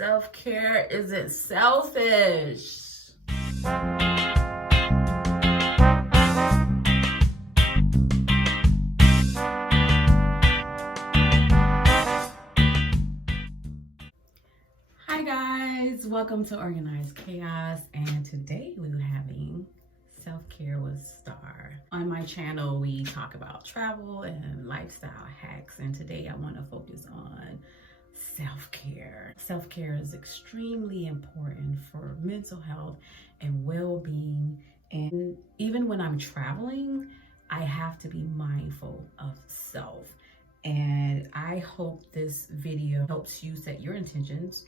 Self-care isn't selfish. Hi guys, welcome to Organized Chaos, and today we were having self-care with Starr. On my channel, we talk about travel and lifestyle hacks, and today I want to focus on self-care. Self-care is extremely important for mental health and well-being, and even when I'm traveling, I have to be mindful of self. And I hope this video helps you set your intentions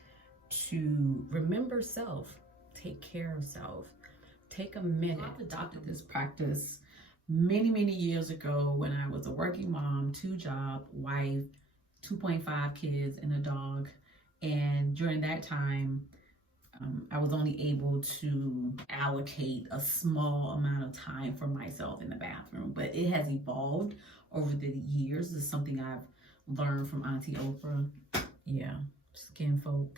to remember self, take care of self. Take a minute. I adopted this practice many years ago when I was a working mom, 2-job wife, 2.5 kids and a dog. And during that time, I was only able to allocate a small amount of time for myself in the bathroom, but it has evolved over the years. This is something I've learned from Auntie Oprah. Yeah, kinfolk.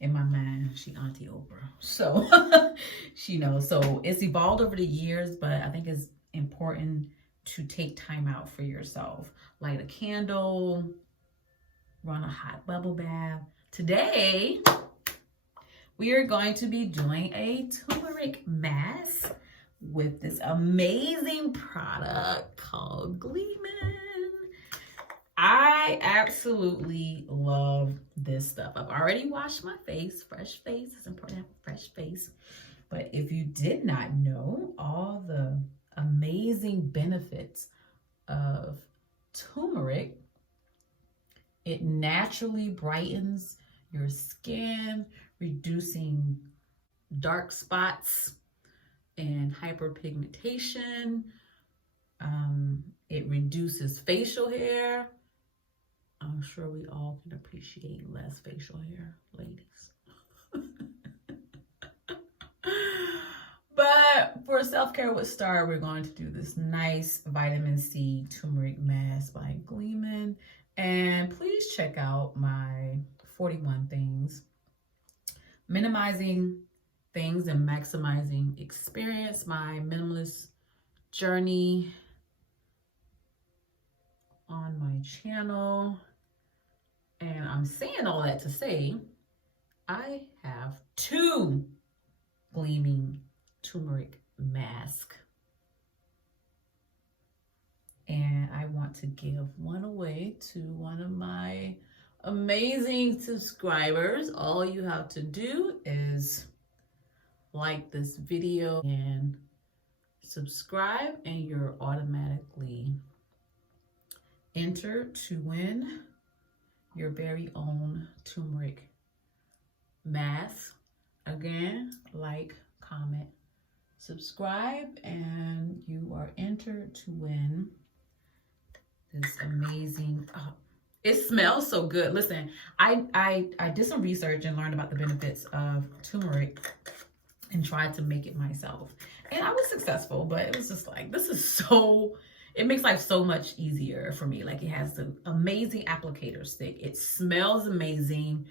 In my mind, she Auntie Oprah. So she knows. So it's evolved over the years, but I think it's important to take time out for yourself. Light a candle, run a hot bubble bath. Today, we are going to be doing a turmeric mask with this amazing product called GLEAMIN. I absolutely love this stuff. I've already washed my face. Fresh face. It's important to have a fresh face. But if you did not know all the amazing benefits of turmeric, it naturally brightens your skin, reducing dark spots and hyperpigmentation. It reduces facial hair. I'm sure we all can appreciate less facial hair, ladies. But for self-care with Starr, we're going to do this nice vitamin C turmeric mask by GLEAMIN. And please check out my 41 things. Minimizing things and maximizing experience, my minimalist journey on my channel. And I'm saying all that to say, I have 2 GLEAMIN turmeric masks. And I want to give one away to one of my amazing subscribers. All you have to do is like this video and subscribe, and you're automatically entered to win your very own turmeric mask. Again, like, comment, subscribe, and you are entered to win this amazing, it smells so good. Listen, I did some research and learned about the benefits of turmeric and tried to make it myself. And I was successful, but it was just like, this is so, it makes life so much easier for me. Like, it has the amazing applicator stick. It smells amazing.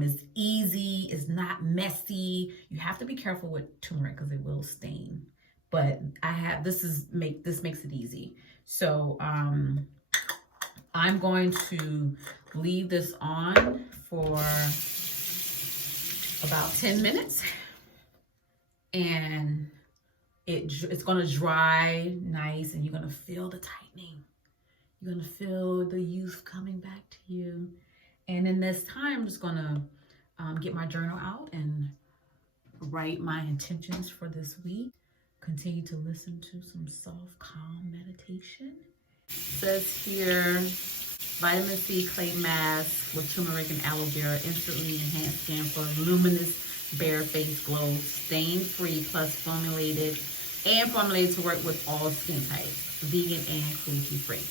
It's easy. It's not messy. You have to be careful with turmeric because it will stain. But this makes it easy. So I'm going to leave this on for about 10 minutes. And it's going to dry nice, and you're going to feel the tightening. You're going to feel the youth coming back to you. And in this time, I'm just going to get my journal out and write my intentions for this week. Continue to listen to some soft, calm meditation. It says here, vitamin C clay mask with turmeric and aloe vera instantly enhance skin for luminous bare face glow, stain-free plus formulated to work with all skin types, vegan and cruelty-free.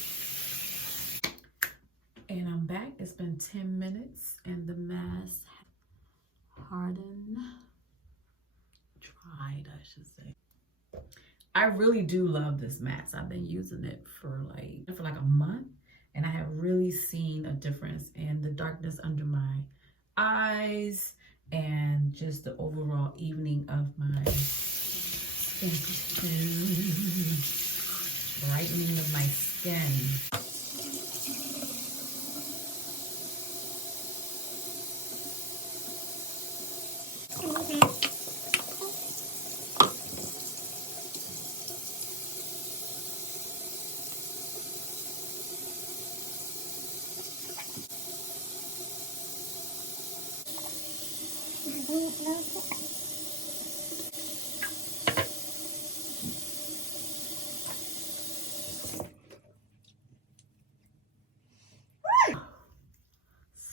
And I'm back. It's been 10 minutes and the mask hardened, dried, I should say. I really do love this mask. I've been using it for like a month, and I have really seen a difference in the darkness under my eyes and just the overall evening of my skin tone, brightening of my skin.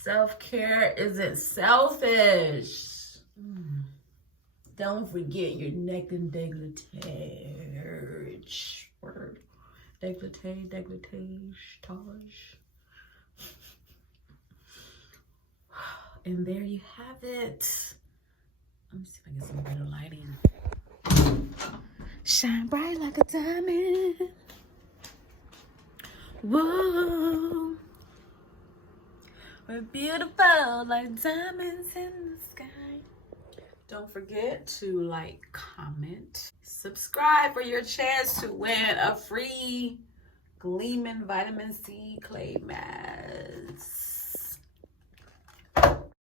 Self-care isn't selfish. Don't forget your neck and décolletage. Word. Décolletage, tage. And there you have it. Let me see if I get some better lighting. Shine bright like a diamond. Whoa. We're beautiful like diamonds in the sky. Don't forget to like, comment, subscribe for your chance to win a free Gleamin Vitamin C Clay Mask.